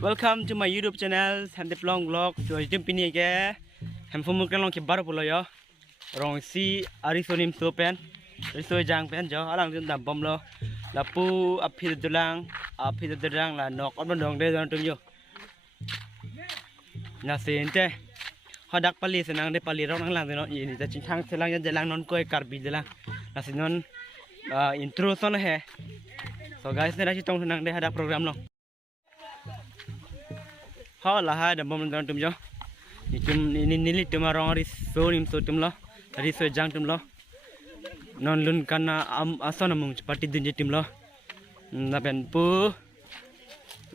Welcome to my YouTube channel, Sandeplong Vlog. So, jom pini ke, hamfum mungkin long kibar pula ya. Rong si arisonim so pen, ariso jang pen jo. Alang jom dam bom lo. Lapu api dulang la nok on dong de jon tum yo. Nasi ente. Hadak pali senang de pali rong lang no. Ini ta cincang selang jalang non koi karbi jalang. Nasi non intro son he. So guys, ni dah citong senang de hadak program long. Hao lah hai dah bom dan tum jo. Ini tum arong aris so nim so tum lo. Tadi so jang tum lo. Non lun kana ason amung parti dun tum lo. Na pen pu.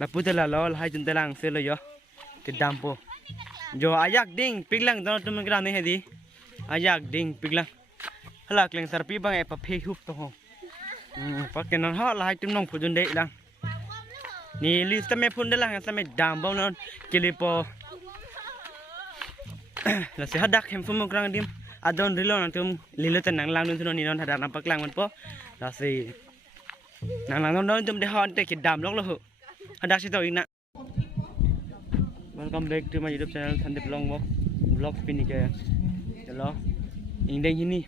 La pu tela lo hai jun telang se lo yo. Ke dampo. Jo ayak ding piglang dan tum gram ni hedi. Ayak ding piglang. Halak leng sarpi bang e pa phe hup to ho. Pakai non hao lah hai tum nong pujun dei lang. Ni list me pun dah lah sampai dambau non kilipo. Nasi hadak hempum kerang dim. Adon rilo nantum lilo tenang lang non ni non hadak nampak lang man po. Nasi nang lang non tum deh hon te kidam lok loh. Hadak si tau ina. Welcome back to my YouTube channel Sandeplong Vlog pini ke. Hello. Indeng ini.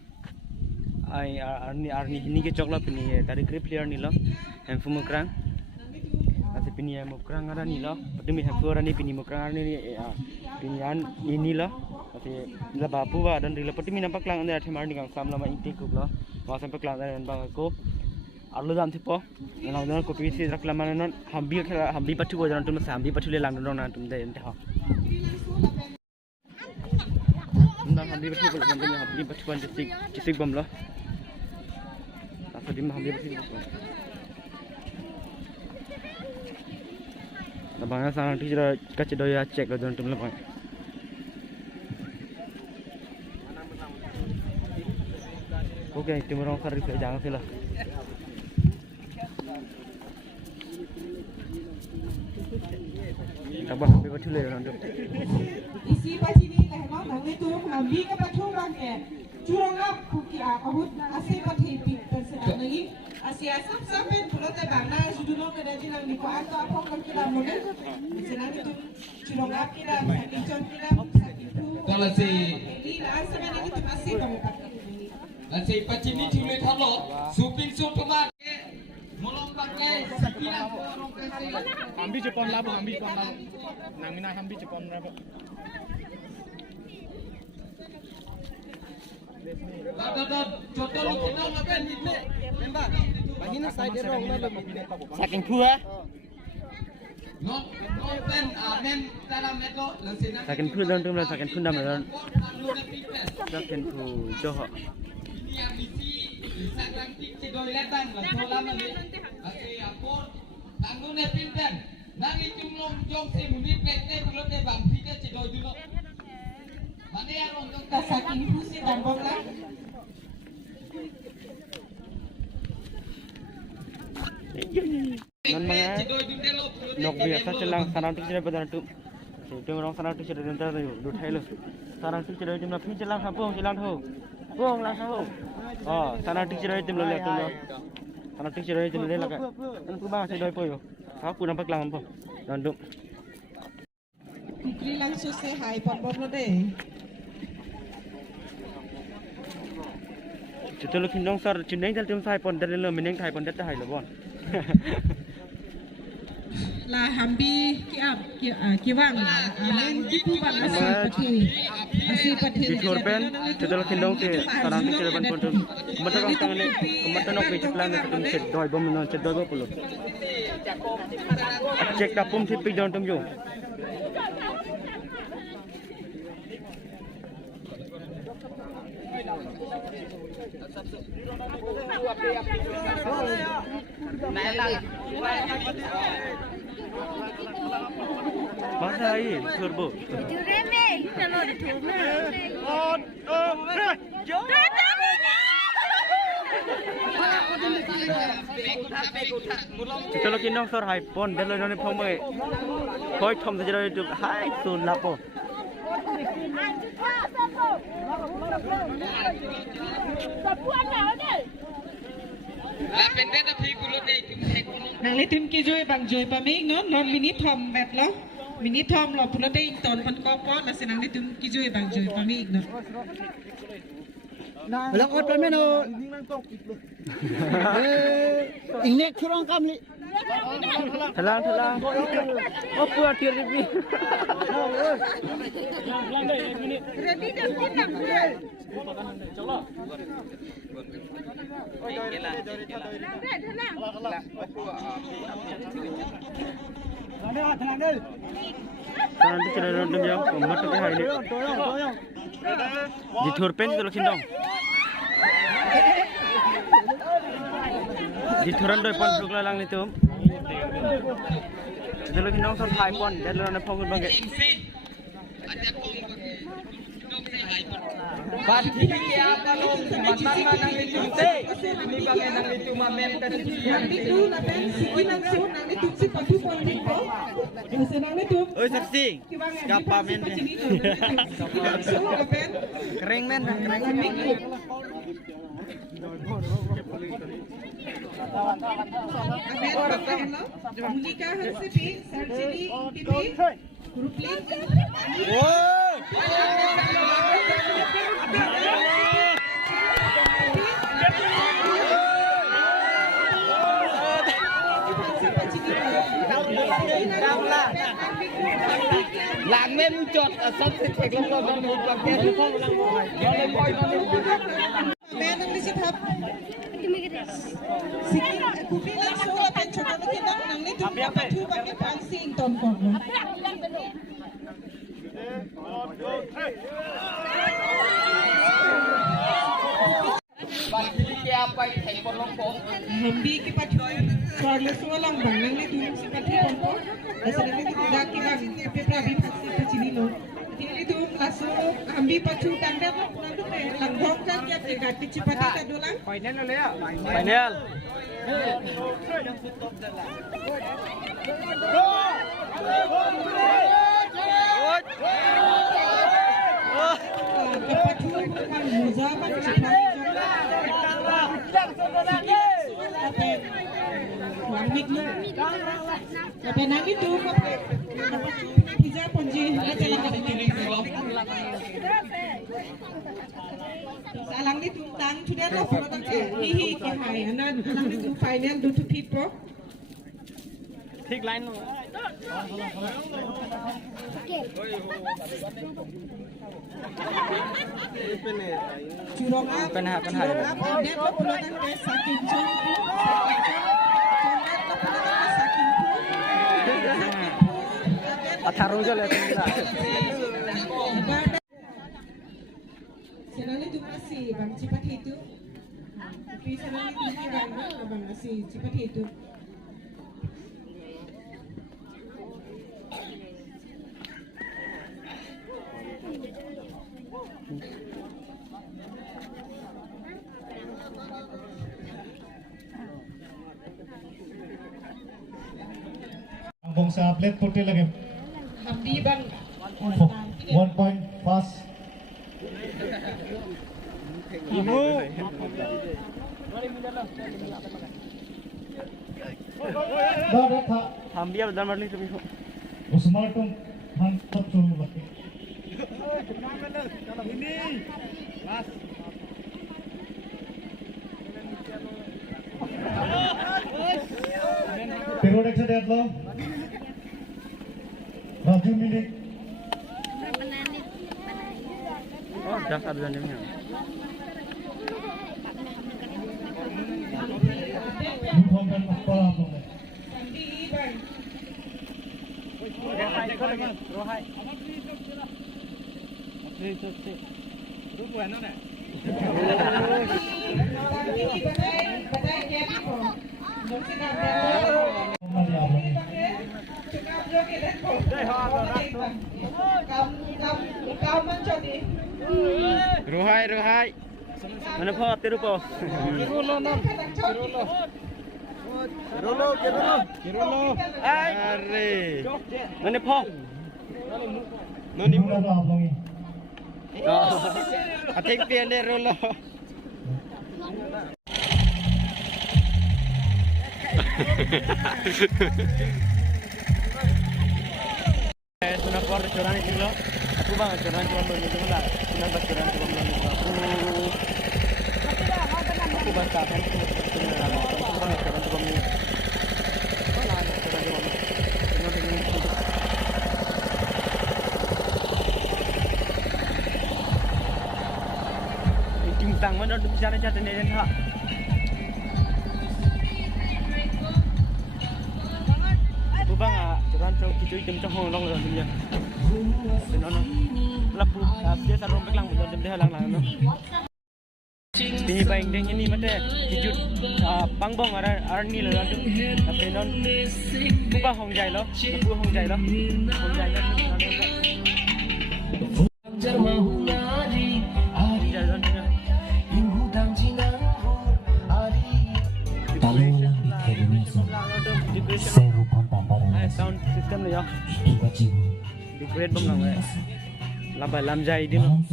Arni ini ke coklat pini. Tadi grip clear ni lo. Hempum kerang. Nasi pini yang mukrang ada ni loh, tapi mi hampir ada ni pini mukrang ada ni, pini ini loh, nasi la bapu wa dan rila pati mi nampak lang ada themar ni kang sam lama inti kuk loh, wah sampai lang ada bang aku, arlo dam thipo, nang nang kopi si rak lama non hambi patu wa jangan tu mas hambi patu le lang non nang tum deh ente ha, nang hambi patu kalau nanti hambi patu kan cisik bom loh, asal di hambi patu. Labangnya sangat tinggi, kaca doya cek lo jangan labang. Oke, cuma orang sari saya jangan sila. Tabah sampai batu le orang tu. Isi pasti ni lah, nang itu hambi ke batu bangke. Curang apa kukia, kabut asyik pasti persedang lagi. Asia sampai pulau tebangna sudah nak ada jilang ni ko atau apa kau kira mungkin jilang itu curang kira sakit kira sakit tu kalau si ini lah sebenarnya itu masih kamu pakai kalau si pacini cule thalo supin sup tomat molong pakai sekilan orang kasih hambi Jepun labu nang mina hambi Jepun labu contoh lu kita ngapain itu memang bagina side rong na lo Saking pua. non pen men dalam itu langsung Saking pua dan tum lah saking pun dah malam. Saking pu johok. yang isi sakang tik cedoi letang lah solam ni asih apor tanggung pinten nang itu long jong si munit pete pulau te bang pite cedoi dulu mana yang long tak sakit fusi dan bola Non mga nok biasa celang sarang tu cerai pada tu. Itu orang sarang tu cerai rentar tu duthai lo. Sarang tu cerai jumlah pin celang hapung celang tu. Pung lang sahu. Oh, sarang tu cerai jumlah lihat tu lo. Sarang tu cerai jumlah lihat kan. Kan tu bang cerai pun yo. Aku nampak lang apa. Dan tu. Fikri langsung say hi pon lo deh. Kita lo kindong sar cindeng jal tum sai pon dari lo meneng thai pon dah hai lo bon. Lah hambi kiwang men kipu bang asyik pati Di korban kita lo kindong ke sarang tu cerai pon tu. Mata kang tangan ni, mata nok bi ceplang ke tum ced doi bom non ced doi bom puluh. Cek kapum sipi don tum jo. Mana ini turbo? Jureme, kalau ada turbo. Kita lo kinong sor hai pon, dah lo ni pom eh. Koi thom saja lo tu hai sun lapo. Sapuan lah ni. Lah pendek tapi kulo deh tim tek kulo. Nang le tim ki joy bang joy pa mi no non mini thom bet lo. Mini thom lo pulo deh ton pan ko po la senang le tim ki joy bang joy pa mi no. Lang ot pa men o. Ingnek curang kamli. Telang. Oh, puas dia ribi. Ready dah kita buat. Nanti cerita dong jauh. Mat tu hari ni. Di thorpen tu lokin dong. Di thoran doi pon rukla lang ni tu. Dia lokin dong sab high pon. Dia lokin apa pun bagai. Ada kong dong say hi. Bat kiki apa lo matan nang itu te. Ini bagai nang itu mamen kan Nang le tu na ben siki nang su nang le tu si pa tu pon ni po. Senang le tu. Oi sersing. Siapa men? Kering men. Mulika Hansipi, Sarjini, Tipi, Rupling. Lang men chot sat thek long lo non một bằng kia không lang nó lên coi nó lên Men ang lisip hap. Siki kupi lang so la pen chota na kinang nang ni tu pa tu ba ke pan sing ton ko. Bat kiki apa ini thek pon long pon. Hambi ki pa tu. Sorle so lang bang nang ni tu si pa tu pon ko. Asa ni tu da ki bang pe pra bi pa si pa chini lo. Tili tu laso hambi pa tu tanda ko na tu pe lang dhong ka ya te ga ti pa ti ta do lang. Final. Pa tu kan muza ba si pa Wamik lu. Tapi nanti tu kau pizza ponji ada jalan ke kiri. Salang ni tu tang tu dia lah kalau tak hihi ke hai. Anak lang ni tu final do to people. Take line. Curang apa? Curang apa? Dia tu kalau tak ke saking jumpu. Atharu je le tu. Senang itu masih bang cepat itu. Tapi senang itu kira bang masih cepat itu. Bong sa atlet puti lagi. Hamdi bang. 1 point pass. Ibu. Dah था Hambi apa dalam ni tu bisu. Usman तुम हम सब शुरू करते Period exit atlo Raju Milik Oh, dah ada dan ni. Bukan apa apa Rohai. Mana pun tiru po. Kirolo. Are. Mana pun. Nani mula apa lagi Atik pian de rolo. Sudah keluar restoran itu loh. Aku bang restoran cuma belum itu lah. Sudah restoran cuma belum itu. Aku baca kan. Aku bang restoran cuma belum. Tang mana tu bicara cakap ni dan hak. Bubang jalan cok kicui dem cok hong long long tu je. Tenono. Lapu dia sarong peklang bukan dem dia lang lang no. Ini baik deng ini mate kijut pangbong ara ni lo tu. Tapi non bubang hong jai lo, lapu hong jai lo. Hong jai lo. Sound system le ya. Decorate bom lang le. Lambai lamjai di mo.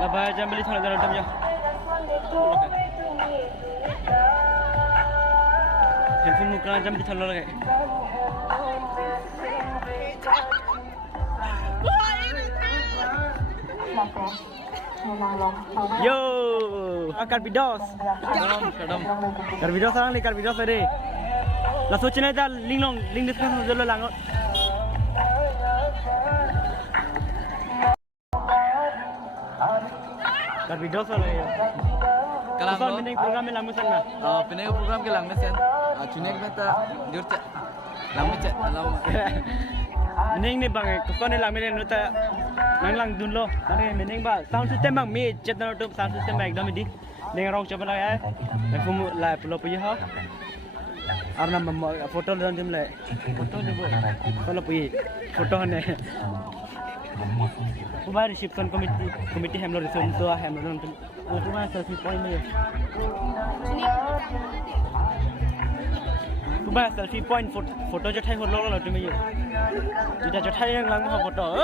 Lambai jam beli thola dalam ya. Handphone muka jam di thalo lagi. Yo, Carbidos. Carbidos orang ni Carbidos ada. La sochina dah link description dulu langot. Carbidos orang ya. Kalau mending program yang lamu sana. Pindah program ke langit sen. Cunek meta diur cak. Langit cak alam. Mending ni bang, kau ni lamu ni nuta lang dun lo. Tapi mending ba sound system bang me chat na tu sound system bang ekdom di. Dengan orang siapa lagi? Aku mu lah pulau pergi ha. Arna foto dalam jam le. Foto ni bu. Kalau pergi foto ni. Kubar reception committee hamlo reception tu hamlo dalam tu. Cuma selfie point ni. Kubar selfie point foto jotai hot lo tu me. Kita jotai yang lang foto.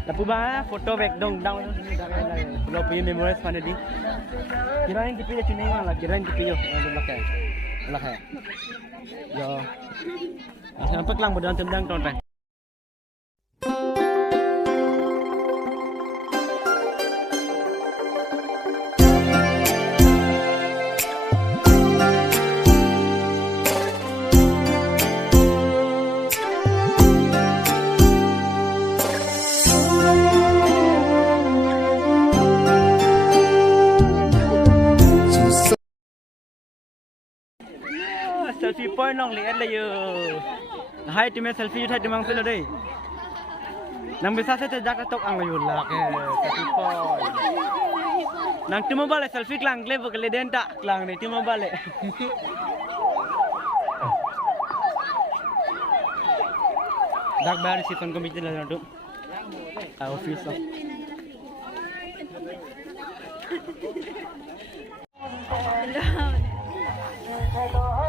Tapi bah foto back dong down ni dah lagi. Kalau pergi memorize mana di. Kirain kita pilih cuma malah kirain kita pilih lah hai. Yo. Sampai kelang berdalam tendang tonton. Selfie point nong lihat le yo. Hai timnya selfie utai timang sila deh. Nang bisa saya jaga tok ang layu lah ke selfie point. Nang timah balik selfie kelang le bukan le denta kelang ni timah balik. Dak bayar reception committee lah tu. Office lah.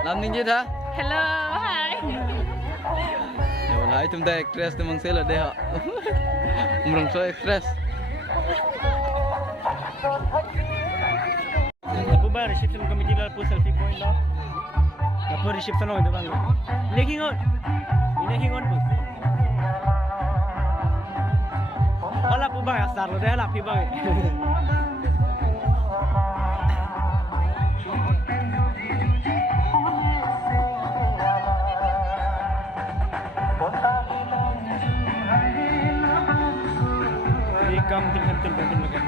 Nam ninja dah. Hello, hi. Ya wallahi tum dah actress tu mangse lah deh. Umrang so actress. Aku bayar reception committee lah pun selfie point lah. Aku reception lah itu bang. Leking on pun. Kalau aku bayar asar lo deh lah pi bang. Kam tim lagi.